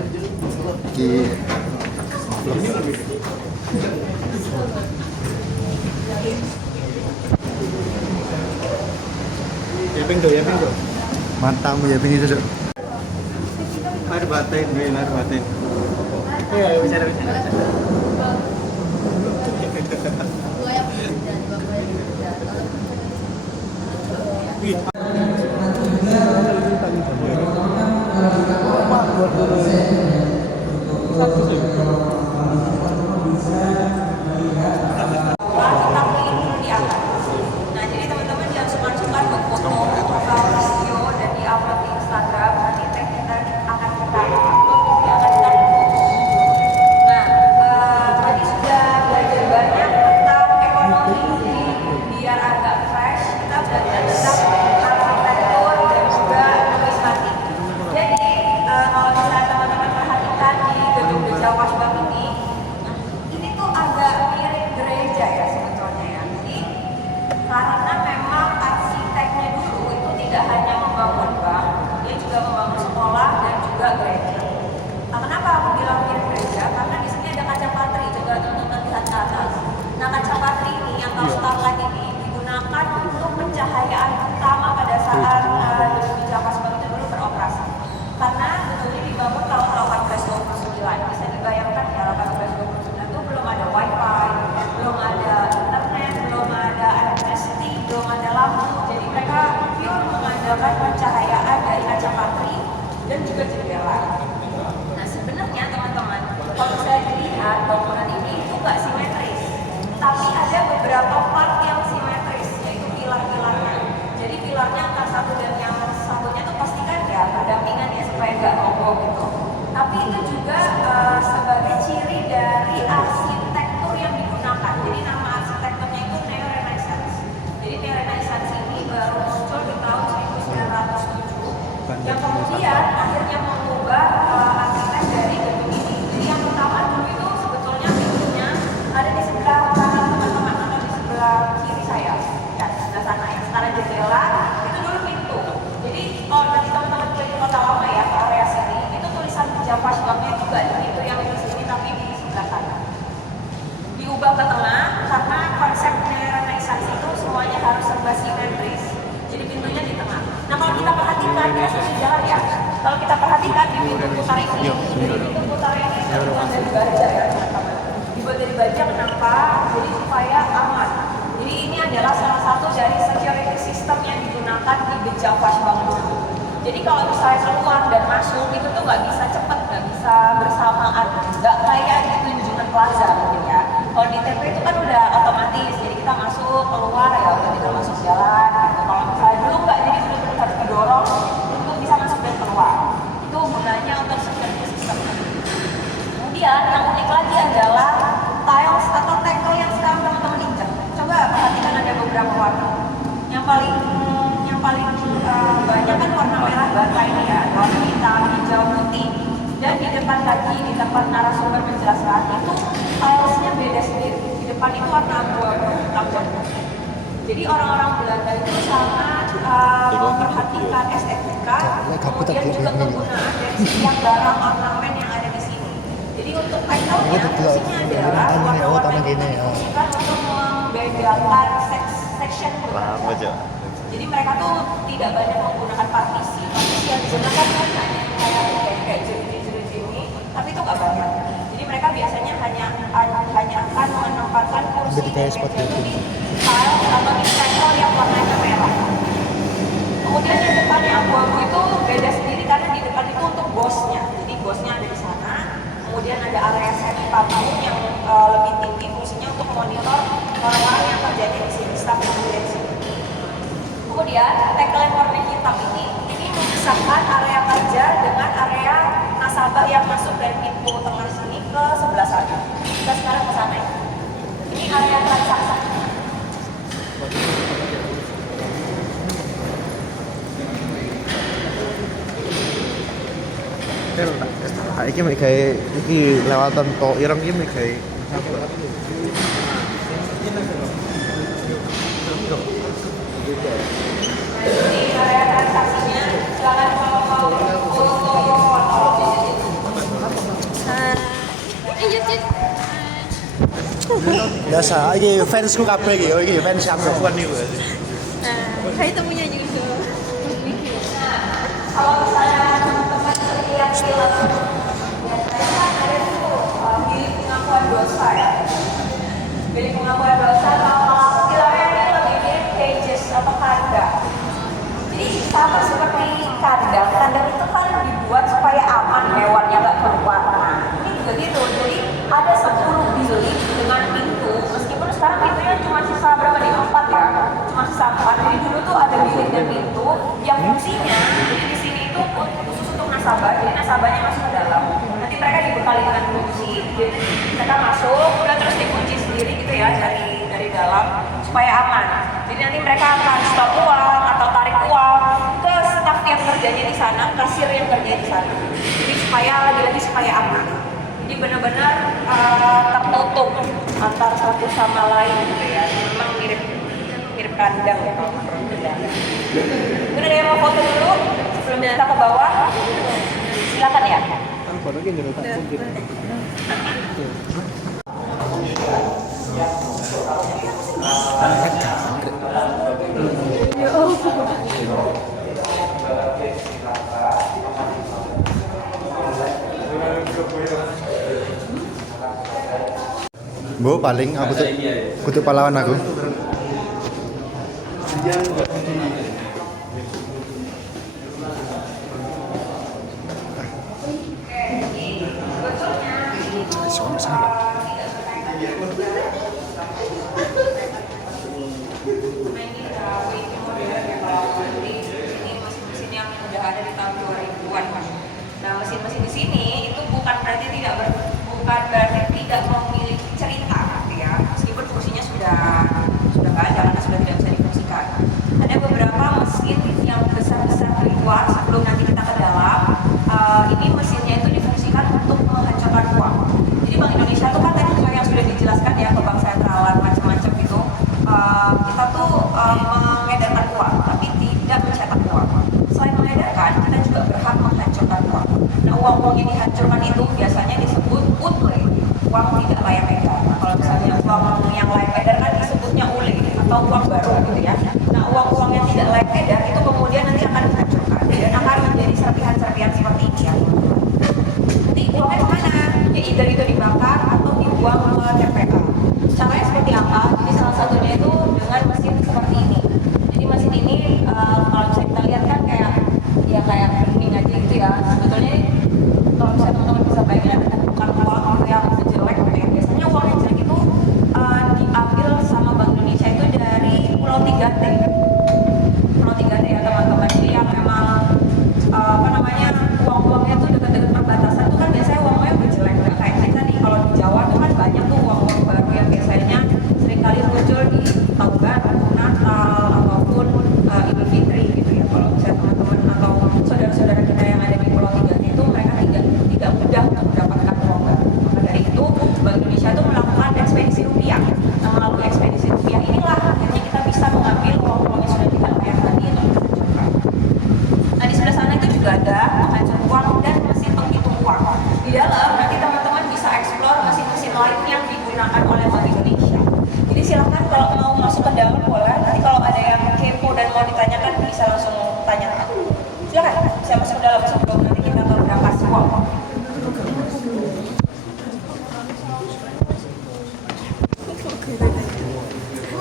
Iki ya ping do. matamu ya ini duduk. Mari batin. Iya, bicara. Nah, jadi teman-teman yang suka-suka foto, video, dan di-upload di Instagram, nanti tag kita akan kita upload, akan kita post. Nah, tadi sudah belajar banyak tentang ekonomi, biar agak fresh, kita belajar tentang arsitektur dan juga numismatik. Jadi, kalau misalnya teman-teman perhatikan di gedung The Jawas Bank ini, nah, ini tuh agak mirip gereja ya sebetulnya ya. Jadi, karena memang arsiteknya dulu itu tidak hanya membangun bank, dia juga membangun sekolah dan juga gereja. Nah, kenapa aku bilang mirip gereja? Karena di sini ada kaca patri, coba teman-teman lihat ke atas. Nah, kaca patri ini atau starlight ini digunakan untuk pencahayaan utama pada saat gedung di Jawas Bank itu dulu beroperasi. Karena gedung ini dibangun tahun 1829, bisa dibayangkan ya 1829 itu belum ada wifi, belum ada internet, belum ada electricity, belum ada lampu. Jadi mereka pure mengandalkan pencahayaan dari kaca patri dan juga jendela. Nah, sebenarnya teman-teman, kalau bisa dilihat bangunan ini itu nggak simetris, tapi ada beberapa part yang simetris, yaitu pilar-pilarnya. Jadi pilarnya antara satu dan yang satunya tuh pastikan ya berdampingan ya supaya nggak roboh gitu. Tapi itu juga sebagai ciri dari arsitektur yang digunakan. Jadi nama arsitekturnya itu Neo-Renaissance. Jadi Neo-Renaissance ini baru muncul di tahun 1907 yang kemudian akhirnya mengubah arsitek dari gedung ini. Jadi yang pertama dulu itu sebetulnya pintunya ada di sebelah kanan teman-teman atau di sebelah kiri saya, ya sebelah sana ya. Setara jendela itu dulu pintu. Jadi kalau nanti teman-teman keliling kota lama ya ke area sini, itu tulisan Jawas Banknya juga di pintu yang di sini tapi di sebelah kanan. Diubah ke tengah karena konsep Renaissance itu semuanya harus serba simetris. Jadi pintunya di tengah. Nah, kalau kita perhatikan ya sisi jalan ya. Kalau kita perhatikan di pintu putar ini, pintu putar ini dibuat dari baja ya teman-teman. Dibuat dari baja kenapa? Jadi supaya aman. Jadi ini adalah salah satu dari security system yang digunakan di The Jawas Bank dulu. Jadi kalau misalnya keluar dan masuk itu tuh nggak bisa cepet, nggak bisa bersamaan, nggak kayak di Tunjungan Plaza mungkin ya. Kalau di TP itu kan udah otomatis, jadi kita masuk keluar ya udah kita masuk jalan gitu. Kalau misalnya dulu nggak, jadi benar-benar harus didorong untuk bisa masuk dan keluar. Itu gunanya untuk security system. Kemudian yang unik lagi adalah tiles atau tegel yang sekarang teman-teman injak. Coba perhatikan ada beberapa warna. Yang paling banyak kan warna merah bata ini ya, warna hitam, hijau, putih. Dan di depan lagi, di tempat narasumber menjelaskan itu tilesnya beda sendiri. Di depan itu warna abu-abu, hitam dan putih. Jadi orang-orang Belanda itu sangat memperhatikan estetika, kemudian juga kegunaan dari setiap barang ornamen yang ada di sini. Jadi untuk tegelnya, fungsinya adalah warna-warna itu difungsikan untuk membedakan section pembelajaran. Jadi mereka tuh tidak banyak menggunakan partisi. Partisi yang digunakan kan hanya kayak jenis-jenis ini, tapi itu nggak banyak. Jadi mereka biasanya hanya akan menempatkan kursi dan meja itu di tile atau di tegel yang warnanya merah. Kemudian yang depannya abu-abu itu beda sendiri karena di depan itu untuk bosnya. Jadi bosnya ada di sana. Kemudian ada area semi pabrik yang lebih tinggi, fungsinya untuk monitor orang-orang yang kerjanya di sini, staf yang ada di sini. Kemudian tegel yang warna hitam ini memisahkan area kerja dengan area nasabah yang masuk dari pintu tengah sini ke sebelah sana. Kita sekarang ke sana ya. Ini area transaksi. Iki mek gawe iki lewatan tok ireng iki mek gawe. Ini area transaksinya, silakan kalau mau foto. Biasa, ini fansku kabeh iki, iki fans kabeh. Saya temunya juga. Kalau misalnya teman-teman setiap film biasanya ada tuh bilik pengakuan dosa ya. Bilik pengakuan dosa kalau istilahnya ini lebih mirip cages atau kandang. Jadi sama seperti kandang. Kandang itu kan dibuat supaya aman hewannya nggak keluar. Nah ini juga gitu. Jadi ada 10 bilik dengan pintu. Meskipun sekarang pintunya cuma sisa berapa nih? 4 ya. Cuma sisa 4. Jadi dulu tuh ada bilik dan pintu yang fungsinya. Jadi di sini itu khusus untuk nasabah. Jadi nasabahnya masuk ke dalam. Nanti mereka dibekali dengan kunci. Jadi mereka masuk, udah terus dikunci sendiri gitu ya dari dalam supaya aman. Jadi nanti mereka akan stop uang atau tarik uang ke staf yang kerjanya di sana, kasir yang kerja di sana. Jadi supaya lagi-lagi supaya aman. Jadi benar-benar tertutup antar satu sama lain gitu ya. Memang mirip kandang ya kalau menurut kita. Mungkin ada yang mau foto dulu sebelum kita ke bawah. Silakan ya. Bu paling aku tuh kutu pahlawan aku. Mesin yang udah ada di tahun 2000-an. Nah, mesin-mesin di sini itu bukan berarti tidak memiliki cerita ya. Meskipun fungsinya sudah nggak ada karena sudah tidak bisa difungsikan. Ada beberapa mesin yang besar-besar di luar sebelum nanti kita ke dalam. Ini mesinnya itu difungsikan untuk menghancurkan uang. Jadi Bank Indonesia itu kan tadi yang sudah dijelaskan ya ke bank sentralan macam-macam gitu. Kita tuh mengedarkan uang, tapi tidak mencetak uang. Selain mengedarkan, kita juga berhak menghancurkan uang. Nah, uang-uang yang dihancurkan itu biasanya disebut UTLE, uang tidak layak edar. Nah, kalau misalnya uang yang layak edar kan disebutnya ULE atau uang baru gitu ya. Nah, uang-uang yang tidak layak edar itu kemudian nanti akan dihancurkan dan akan menjadi serpihan-serpihan seperti ini ya. Nanti uangnya kemana? Ya either itu dibakar atau dibuang ke TPA. Caranya seperti apa? Jadi salah satunya itu dengan mesin seperti ini. Jadi mesin ini kalau bisa kita lihat kan kayak bening aja gitu ya. Sebetulnya kalau misalnya teman-teman bisa bayangin ada bukan uang yang jelek gitu ya. Biasanya uang yang jelek itu diambil sama Bank Indonesia itu dari Pulau 3T. Pulau 3T ya teman-teman. Jadi yang memang uang-uangnya tuh dekat-dekat perbatasan tuh kan biasanya uangnya udah jelek. Nggak kayak kita nih kalau di Jawa tuh kan banyak tuh uang-uang baru yang biasanya seringkali muncul di tahun baru, Natal ataupun Idul Fitri gitu ya. Kalau misalnya teman-teman atau saudara-saudara kita yang ada di Pulau 3T itu mereka tidak mudah untuk mendapatkan uang baru. Maka dari itu Bank Indonesia itu melakukan ekspedisi rupiah. Nah, melalui ekspedisi rupiah inilah akhirnya kita bisa mengambil uang-uang yang sudah tidak layak tadi untuk dihancurkan. Nah, di sebelah sana itu juga ada penghancur uang dan mesin penghitung uang. Di dalam nanti teman-teman bisa eksplor mesin-mesin lain yang digunakan oleh Bank Indonesia. Jadi silakan kalau mau masuk ke dalam boleh. Nanti kalau ada yang kepo dan mau ditanyakan bisa langsung tanyakan. Silakan, saya masuk ke dalam sebelum nanti kita ke berangkas uang.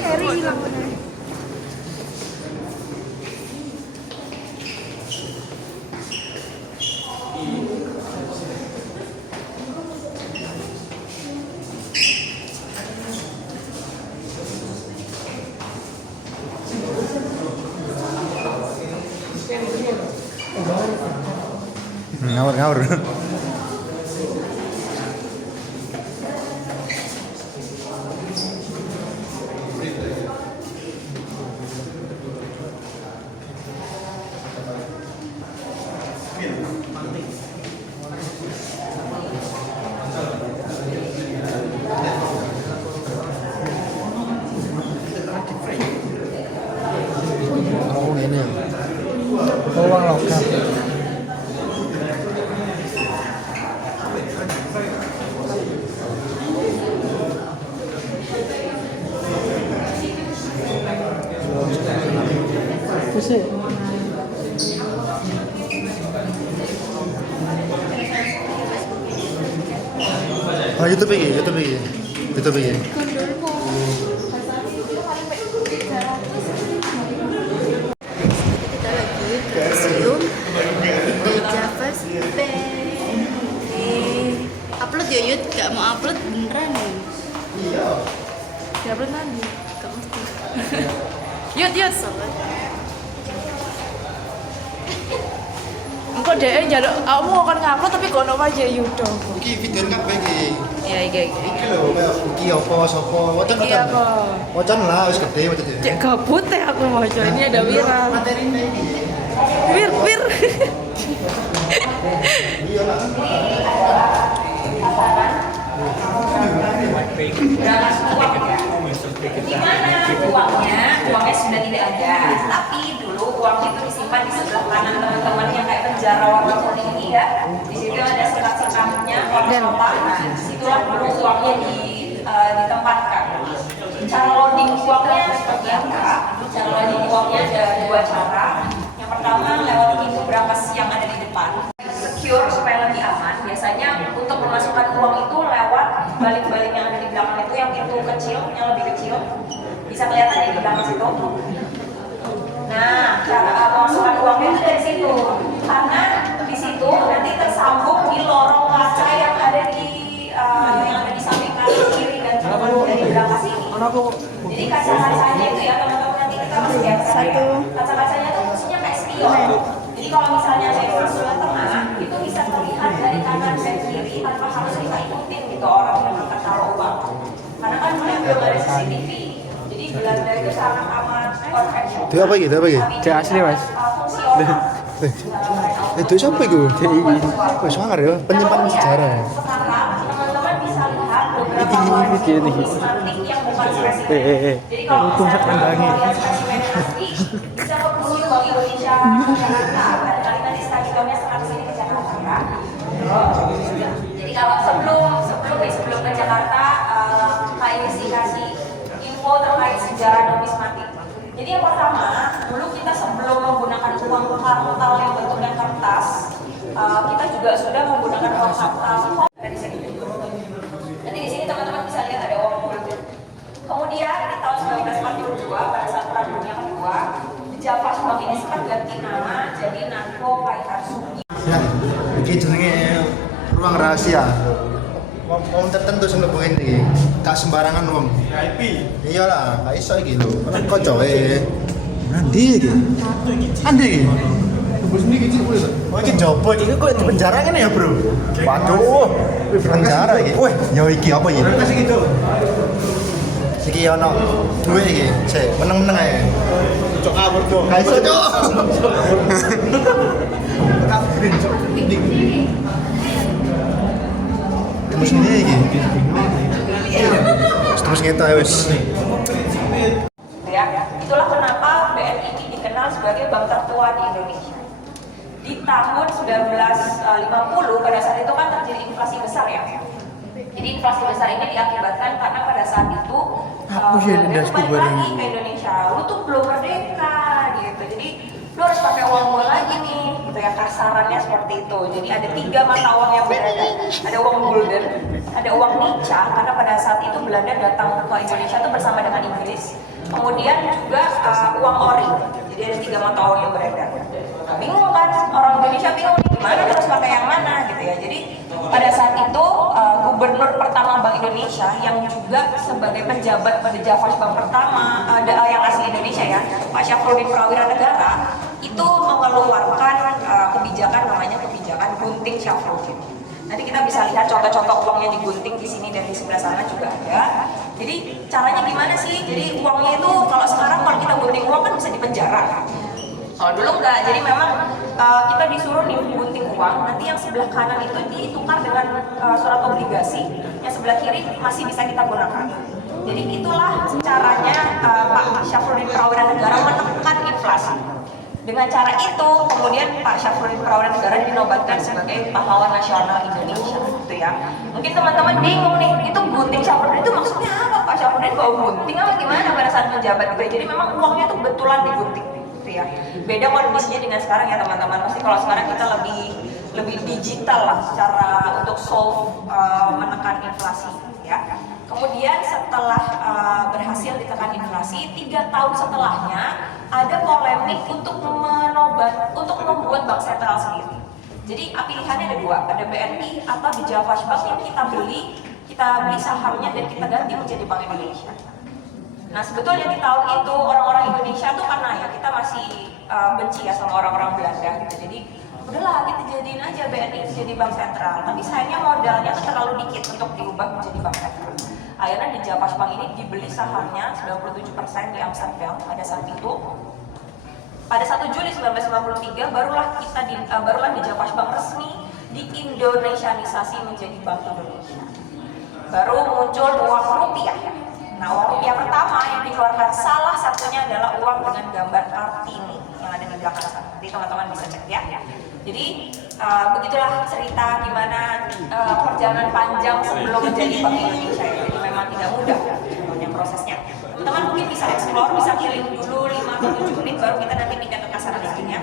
Carry hilang benar. Ngawur. Oh ini. Uang lokal. Ah, YouTube iki, YouTube iki. YouTube iki. Kita lagi ke museum Deja First upload ya Yud, gak mau upload beneran nih. Iya. Gak upload nanti. Gak mesti. Yud sabar. Engko dhek njaluk awakmu kon ngupload tapi kono aja Yudo. Iki video kabeh iki. Ya iki. Iki lho, iki apa sapa? Wacan. Iki apa? Wacan lah wis gede wacan. Cek gabut ya aku mau coba. Ini ada Wira. Materine iki. Wir. Gimana uangnya? Uangnya sudah tidak ada. Tapi dulu uangnya itu disimpan di sebelah kanan teman-teman yang kayak penjara warna kuning ini ya. Di situ ada sekat-sekatnya warna kotak. Nah, disitulah dulu uangnya ditempatkan. Cara loading uangnya seperti apa? Cara loading uangnya ada dua cara. Yang pertama lewat pintu berangkas yang ada di depan. Secure supaya lebih aman. Biasanya untuk memasukkan uang itu lewat balik-balik yang ada di belakang itu, yang pintu kecil, yang lebih kecil. Bisa kelihatan ya di belakang situ. Nah, cara memasukkan uangnya itu dari situ. Karena di situ nanti tersambung di lorong kaca yang ada di samping kanan kiri dan kanan dari belakang sini. Jadi kaca-kacanya itu ya teman-teman, nanti kita masih lihat satu. Kaca-kacanya itu fungsinya kayak spion. Jadi kalau misalnya saya masuk ke tengah, itu bisa terlihat dari kanan dan kiri tanpa harus kita ikutin gitu orang yang akan taruh uang. Karena kan belum ada CCTV. Jadi Belanda itu sangat amat perfection. Itu apa iki? Itu apa iki? Cek asli mas. Fungsi orang. Itu siapa iku? Wis sangar ya, penyimpan sejarah. Sekarang teman-teman bisa lihat beberapa numismatik yang bukan spesifik. Jadi kalau misalnya mau lihat spesimen asli, bisa hubungi Bank Indonesia Jakarta. Barangkali nanti stadionnya sekarang sini ke Jakarta kan. Jadi kalau sebelum ke Jakarta, Kak Isi kasih info terkait sejarah numismatik. Jadi yang pertama, dulu kita sebelum menggunakan uang kartal yang bentuknya kertas, kita juga sudah menggunakan uang kartal dari sini. Nanti di sini teman-teman bisa lihat ada uang gulden. Kemudian di tahun 1942 pada saat Perang Dunia Kedua, Java Bank ini sempat ganti nama jadi Nako Paihasugi. Ya, iki jenenge ruang rahasia. Wong tertentu sing mlebu iki. Tak sembarangan wong. VIP. Iyalah, gak iso iki lho. Kan kocoke. Nanti iki. Andi iki. Bos ini kecil boleh tak? Oh iki jopo iki kok di penjara ngene ya, Bro? Waduh, penjara iki. Weh, ya iki apa iki? Kasih gitu. Iki ono duwe iki. Sik, meneng-meneng ae. Cok kabur cok. Gak iso, Cok. Kaburin, Cok. Terus ini iki. Terus kita wis. Ya, itulah kenapa BNI ini dikenal sebagai bank tertua di Indonesia. Di tahun 1950 pada saat itu kan terjadi inflasi besar ya. Jadi inflasi besar ini diakibatkan karena pada saat itu Belanda tuh balik lagi ke Indonesia. Lu tuh belum merdeka gitu. Jadi lu harus pakai uang gua lagi nih, gitu ya, kasarannya seperti itu. Jadi ada 3 mata uang yang berbeda. Ada uang gulden, ada uang nica, karena pada saat itu Belanda datang ke Indonesia tuh bersama dengan Inggris. Kemudian juga uang ori. Jadi ada 3 mata uang yang beredar. Nah, bingung kan, orang Indonesia bingung nih, gimana harus pakai yang mana gitu ya. Jadi pada saat itu gubernur pertama Bank Indonesia yang juga sebagai penjabat pada Java Bank pertama yang asli Indonesia ya, Pak Syafruddin Prawira Negara, itu mengeluarkan kebijakan namanya kebijakan gunting Syafruddin. Nanti kita bisa lihat contoh-contoh uangnya digunting di sini dan di sebelah sana juga ada. Jadi caranya gimana sih? Jadi uangnya itu kalau sekarang kalau kita gunting uang kan bisa dipenjara. Kalau dulu enggak, jadi memang kita disuruh nih gunting uang, nanti yang sebelah kanan itu ditukar dengan surat obligasi, yang sebelah kiri masih bisa kita gunakan. Jadi itulah caranya Pak Syafruddin Prawira Negara menekan inflasi. Dengan cara itu, kemudian Pak Syafruddin Prawira Negara dinobatkan sebagai pahlawan nasional Indonesia, gitu ya. Mungkin teman-teman bingung nih, itu gunting Syafruddin itu maksudnya apa? Pak Syafruddin bawa gunting apa gimana pada saat menjabat gitu ya? Jadi memang uangnya itu betulan digunting. Ya. Beda kondisinya dengan sekarang ya teman-teman. Pasti kalau sekarang kita lebih lebih digital lah cara untuk solve menekan inflasi ya. Kemudian setelah berhasil ditekan inflasi, 3 tahun setelahnya ada polemik untuk membuat bank sentral sendiri. Jadi pilihannya ada 2, ada BNI atau di Javash Bank yang kita beli sahamnya dan kita ganti menjadi Bank Indonesia. Nah sebetulnya di tahun itu orang-orang Indonesia tuh karena ya kita masih benci ya sama orang-orang Belanda gitu. Jadi udahlah kita jadiin aja BNI jadi bank sentral. Tapi sayangnya modalnya tuh terlalu dikit untuk diubah menjadi bank sentral. Akhirnya di Javash Bank ini dibeli sahamnya 97% di Amsterdam pada saat itu. Pada 1 Juli 1993 barulah di Javash Bank resmi diindonesianisasi menjadi Bank Indonesia. Baru muncul uang rupiah. Nah, uang rupiah pertama yang dikeluarkan salah satunya adalah uang dengan gambar Kartini yang ada di belakang sana. Jadi teman-teman bisa cek ya. Jadi begitulah cerita gimana perjalanan panjang sebelum menjadi Bank Indonesia. Jadi memang tidak mudah sebenarnya prosesnya. Teman-teman mungkin bisa explore, bisa keliling dulu 5 atau 7 menit baru kita nanti pindah ke kasaran lainnya.